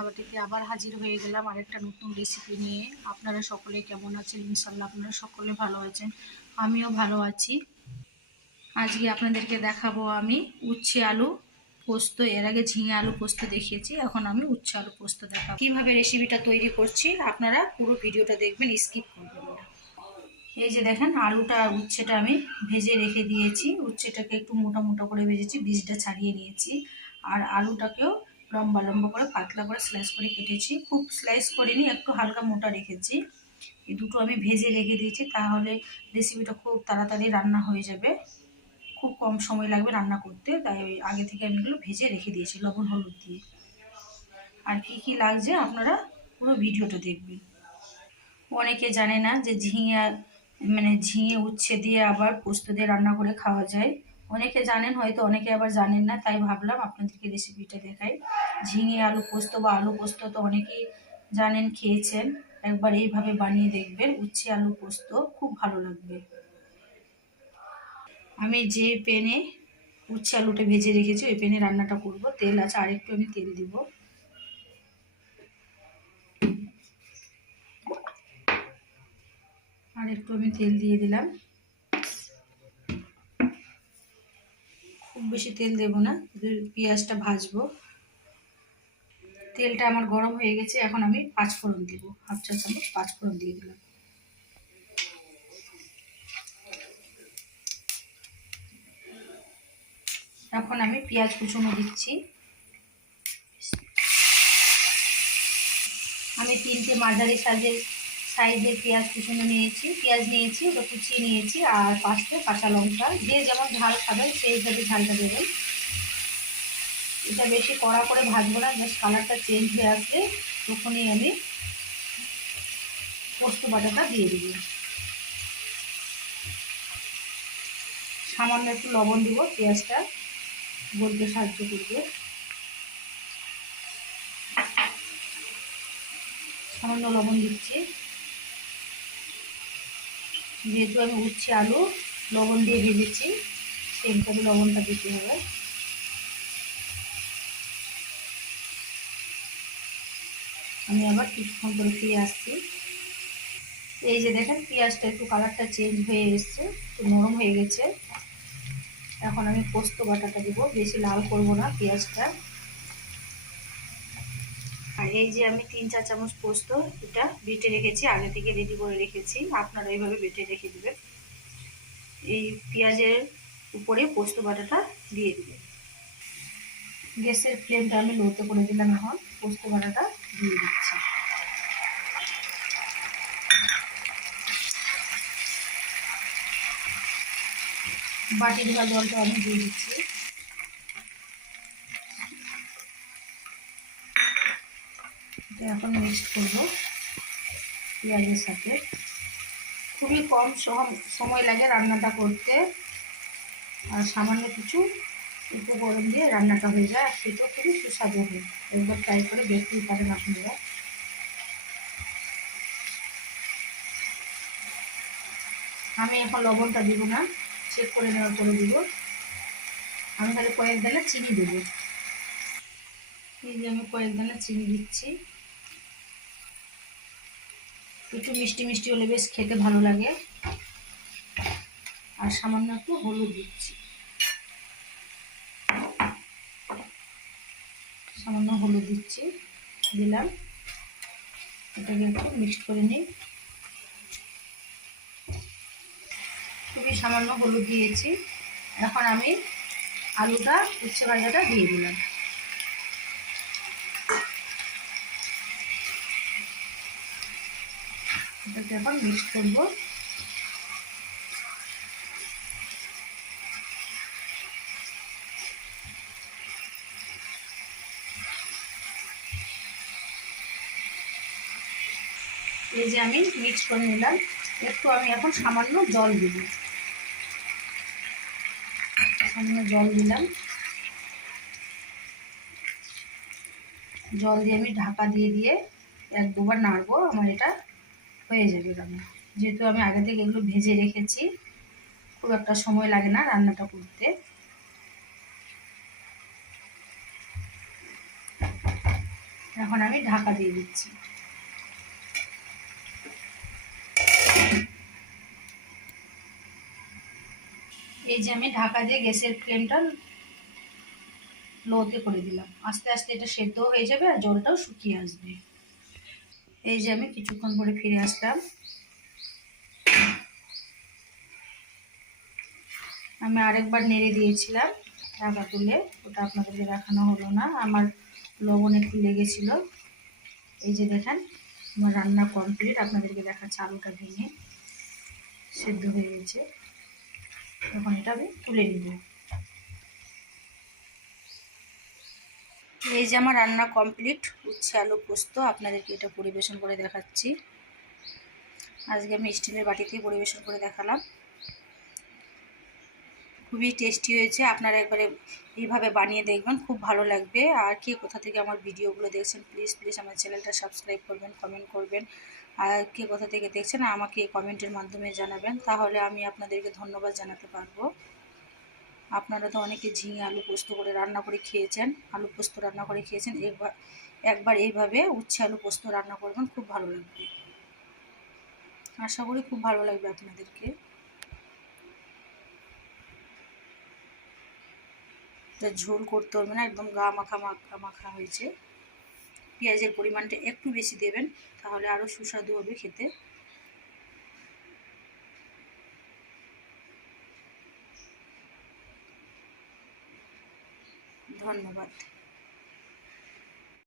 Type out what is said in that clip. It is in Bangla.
রান্নাবাটিতে আবার হাজির হয়ে গেলাম আরেকটা নতুন রেসিপি নিয়ে। আপনারা সকলে কেমন আছেন? ইনশাল্লাহ আপনারা সকলে ভালো আছেন, আমিও ভালো আছি। আজকে আপনাদেরকে দেখাবো আমি উচ্ছে আলু পোস্ত। এর আগে ঝিঙে আলু পোস্ত দেখিয়েছি, এখন আমি উচ্ছে আলু পোস্ত দেখাবো। কিভাবে রেসিপিটা তৈরি করছি আপনারা পুরো ভিডিওটা দেখবেন, স্কিপ করবেন না। এই যে দেখেন, আলুটা উচ্ছেটা আমি ভেজে রেখে দিয়েছি। উচ্ছেটাকে একটু মোটা মোটা করে ভেজেছি, বীজটা ছাড়িয়ে নিয়েছি। আর আলুটাকেও লম্বা লম্বা করে পাতলা করে স্লাইস করে কেটেছি। খুব স্লাইস করিনি, একটু হালকা মোটা রেখেছি। এই দুটো আমি ভেজে রেখে দিয়েছি, তাহলে রেসিপিটা খুব তাড়াতাড়ি রান্না হয়ে যাবে, খুব কম সময় লাগবে রান্না করতে। তাই আগে থেকে আমি এগুলো ভেজে রেখে দিয়েছি লবণ হলুদ দিয়ে। আর কি কি লাগছে আপনারা পুরো ভিডিওটা দেখবেন। অনেকে জানে না যে ঝিঙে উচ্ছে দিয়ে আবার পোস্ত দিয়ে রান্না করে খাওয়া যায়। অনেকে জানেন হয়তো, অনেকে আবার জানেন না, তাই ভাবলাম আপনাদেরকে রেসিপিটা দেখাই। ঝিঙে আলু পোস্ত বা আলু পোস্ত তো অনেকেই জানেন, খেয়েছেন। একবার এইভাবে বানিয়ে দেখবেন, উচ্ছে আলু পোস্ত খুব ভালো লাগবে। আমি যে প্যানে উচ্ছে আলুটা ভেজে রেখেছি ওই প্যানে রান্নাটা করব। তেল আছে, আরেকটু আমি তেল দিব। আর একটু আমি তেল দিয়ে দিলাম, খুব বেশি তেল দেব না, পেঁয়াজটা ভাজবো। তেলটা আমার গরম হয়ে গেছে, এখন আমি পাঁচফোড়ন দিব, হাফ চা চামচ পাঁচফোড়ন দিয়ে দিলাম। এখন আমি পেঁয়াজ কুচনো দিচ্ছি। আমি 3টে মাঝারি সাইজের পেঁয়াজ কুচনো নিয়েছি, পেঁয়াজ নিয়েছি, ওটা কুচিয়ে নিয়েছি। আর 5টে কাঁচা লঙ্কা, যে যেমন ঝাল খাবেন সেই হিসাবে ঝালটা দেবেন। এটা বেশি কড়া করে ভাজবো না, জাস্ট কালারটা চেঞ্জ হয়ে আসলে তখনই আমি পোস্ত বাটাটা দিয়ে দিব। সামান্য একটু লবণ দিব, পেঁয়াজটা গলতে সাহায্য করবে। সামান্য লবণ দিচ্ছি, যেহেতু আমি উচ্ছে আলু লবণ দিয়ে ভেজেছি সেই হিসাবে লবণটা দিতে হবে। আমি আবার কিছুক্ষণ করে ফিরে আসছি। এই যে দেখেন, পেঁয়াজটা একটু কালারটা চেঞ্জ হয়ে এসছে, একটু নরম হয়ে গেছে। এখন আমি পোস্ত বাটাটা দেবো, বেশি লাল করবো না পেঁয়াজটা। আর এই যে আমি 3-4 চামচ পোস্ত এটা বেটে রেখেছি, আগে থেকে রেডি করে রেখেছি, আপনারা এইভাবে বেটে রেখে দেবেন। এই পেঁয়াজের উপরে পোস্ত বাটাটা দিয়ে দিবেন। গ্যাসের ফ্লেমটা আমি লোতে করে দিলাম, এখন পোস্ত বাটাটা দিয়ে দিচ্ছি। বাটি ধোয়া জলটা আমি দিয়ে দিচ্ছি। এটা এখন মিক্সড করবো পেঁয়াজের সাথে। খুবই কম সময় লাগে রান্নাটা করতে, আর সামান্য কিছু উপকরণ দিয়ে রান্নাটা হয়ে যায়, আর সেটাও খুবই সুস্বাদু হয়। একবার ট্রাই করে দেখতেই পারেন আপনারা। আমি এখন লবণটা দিব না, চেক করে নেওয়ার পরে দিব। আমি তাহলে কয়েক দানা চিনি দেবো। এই যে আমি কয়েক দানা চিনি দিচ্ছি। একটু মিষ্টি মিষ্টি হলে বেশ খেতে ভালো লাগে। আর সামান্য একটু হলুদ দিচ্ছি, সামান্য হলুদ দিলাম। এটাকে একটু মিক্সড করে নিই। খুবই সামান্য হলুদ দিয়েছি। এখন আমি আলুটা উচ্ছে ভাজাটা দিয়ে দিলাম। এটাকে এখন মিক্স করবো। এই যে আমি মিক্স করে নিলাম, একটু আমি এখন সামান্য জল দিব। সামান্য জল দিলাম, জল দিয়ে আমি ঢাকা দিয়ে 1-2 বার নাড়বো, আমার এটা হয়ে যাবে রান্না। যেহেতু আমি আগে থেকে এগুলো ভেজে রেখেছি, খুব একটা সময় লাগে না রান্নাটা করতে। এখন আমি ঢাকা দিয়ে দিচ্ছি। এই যে আমি ঢাকা দিয়ে গ্যাসের ফ্লেমটা লোতে করে দিলাম। আস্তে আস্তে এটা সেদ্ধ হয়ে যাবে আর জলটাও শুকিয়ে আসবে। এই যে আমি কিছুক্ষণ পরে ফিরে আসলাম। আমি আরেকবার নেড়ে দিয়েছিলাম ঢাকা তুলে, ওটা আপনাদেরকে দেখানো হলো না, আমার লবণ একটু লেগেছিল। এই যে দেখেন আমার রান্না কমপ্লিট, আপনাদেরকে দেখাচ্ছি। আলুটা ভেঙে সেদ্ধ হয়ে গেছে। এখন এটা আমি তুলে নিব। এই যে আমার রান্না কমপ্লিট, উচ্ছে আলু পোস্ত, আপনাদেরকে এটা পরিবেশন করে দেখাচ্ছি। আজকে আমি স্টিলের বাটিতে পরিবেশন করে দেখালাম। খুবই টেস্টি হয়েছে, আপনারা একবারে এইভাবে বানিয়ে দেখবেন, খুব ভালো লাগবে। আর কে কোথা থেকে আমার ভিডিওগুলো দেখছেন প্লিজ প্লিজ আমার চ্যানেলটা সাবস্ক্রাইব করবেন, কমেন্ট করবেন। আর কে কোথা থেকে দেখছেন আমাকে কমেন্টের মাধ্যমে জানাবেন, তাহলে আমি আপনাদেরকে ধন্যবাদ জানাতে পারবো। আপনারা তো অনেকে ঝিঙে আলু পোস্ত করে রান্না করে খেয়েছেন, আলু পোস্ত রান্না করে খেয়েছেন, একবার এইভাবে উচ্ছে আলু পোস্ত রান্না করবেন, খুব ভালো লাগবে। আশা করি খুব ভালো লাগবে আপনাদেরকে। এটা ঝোল করতে হবে না, একদম গা মাখা মাখা মাখা হয়েছে। পেঁয়াজের পরিমাণটা একটু বেশি দেবেন, তাহলে আরও সুস্বাদু হবে খেতে। ধন্যবাদ।